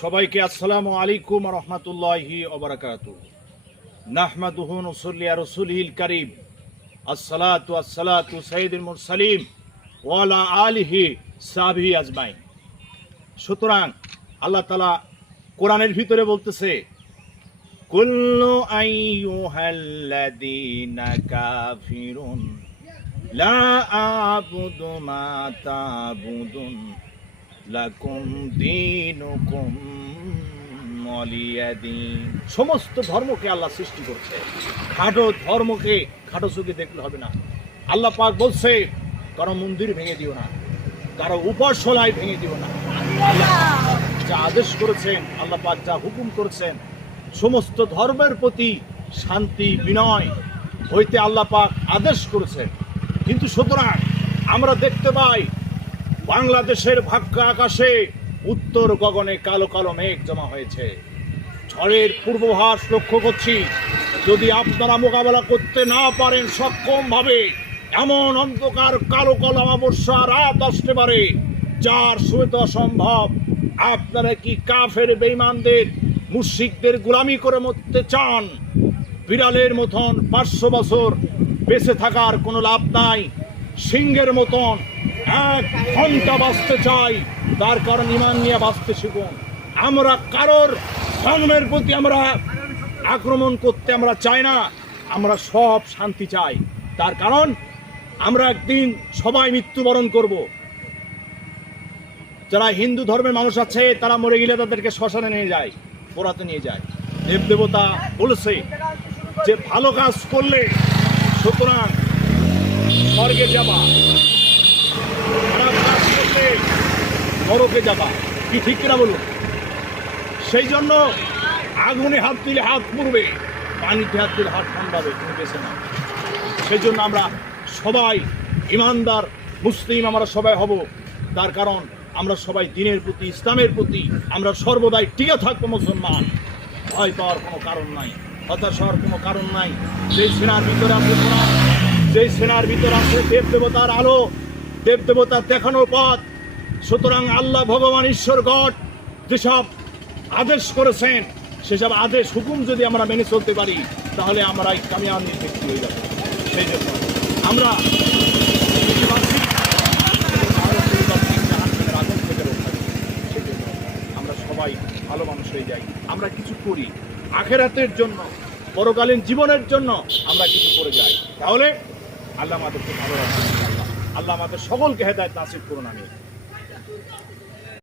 সবাইকে আসসালামু আলাইকুম ওয়া রাহমাতুল্লাহি ওয়া বারাকাতুহু। নাহমাদুহু ওয়া নুসাল্লি আলা রাসূলিল কারীম। আসসালাতু ওয়াসসালাতু সাইয়্যিদুল মুরসালিন ওয়া আলা আলিহি সাহবিহি আজমাইন। সুতরাং আল্লাহ তাআলা কোরআনের ভিতরে বলতেছে, কুল্লু আইয়ুহাল্লাযীনা কাফিরুন লা আ'বুদু মা তা'বুদুন লাকুম দীনুকুম ওয়ালিয়া দীন। সমস্ত ধর্মকে আল্লাহ সৃষ্টি করছে, খাটো ধর্মকে খাটো চোখে দেখলে হবে না। আল্লাহ পাক বলছে, কারো মন্দির ভেঙে দিও না, কারো উপাসনায় ভেঙে দিও না। আল্লাহ যা আদেশ করেছেন, আল্লাহ পাক যা হুকুম করেছেন, সমস্ত ধর্মের প্রতি শান্তি বিনয় হইতে আল্লাহ পাক আদেশ করেছেন। কিন্তু সুতরাং আমরা দেখতে পাই বাংলাদেশের ভাগ্য আকাশে উত্তর গগনে কালো কালো মেঘ জমা হয়েছে। ঝড়ের পূর্বাভাস লক্ষ্য করছি। যদি আপনারা মোকাবেলা করতে না পারেন সক্ষম ভাবে, এমন অন্ধকার কালো কালো অমাবস্যা রাত আসতে পারে যার সহিত অসম্ভব। আপনারা কি কাফের বেঈমানদের মুশরিকদের গোলামি করে মরতে চান? বিড়ালের মতন 500 বছর বেঁচে থাকার কোনো লাভ নাই। সিংহের মতন 1 ঘন্টা বাঁচতে চাই, তার কারণ ঈমান নিয়ে বাঁচতে শিখুন। আমরা কারোর ধর্মের প্রতি আমরা আক্রমণ করতে আমরা চাই না, আমরা সব শান্তি চাই। তার কারণ আমরা একদিন সবাই মৃত্যুবরণ করব। যারা হিন্দু ধর্মের মানুষ আছে তারা মরে গেলে তাদেরকে শ্মশানে নিয়ে যায়, পোড়াতে নিয়ে যায়। দেবদেবতা বলেছে যে ভালো কাজ করলে সুতরাং স্বর্গে যাবা, খারাপ কাজ করলে নরকে যাবা। কি ঠিক কিনা বলুন? সেই জন্য আগুনে হাত দিলে হাত পুড়বে, পানিতে হাত দিলে হাত ঠান্ডাবে, তুমি বেছে নাও। সেই জন্য আমরা সবাই ইমানদার মুসলিম আমরা সবাই হব। তার কারণ আমরা সবাই দ্বীনের প্রতি, ইসলামের প্রতি আমরা সর্বদাই টিকে থাকবো মুসলমান। ভয় পাওয়ার কোনো কারণ নাই, হতাশ হওয়ার কোনো কারণ নাই। যেই সেনার ভিতরে আছে কোরআন, যেই সেনার ভিতরে আছে দেবদেবতার আলো, দেবদেবতার দেখানো পথ। সুতরাং আল্লাহ ভগবান ঈশ্বর গড যেসব আদেশ করেছেন, সেসব আদেশ হুকুম যদি আমরা মেনে চলতে পারি, তাহলে আমরা কামিয়াব ব্যক্তি হয়ে যাব। সেই জন্য আমরা আমরা সবাই ভালো মানুষ হয়ে যাই। আমরা কিছু করি আখিরাতের জন্য, পরকালীন জীবনের জন্য আমরা কিছু করে যাই, তাহলে আল্লাহ আমাদেরকে ভালো রাখবেন। আল্লাহ আমাদের সকলকে হেদায়েত নাসিব করুন। আমি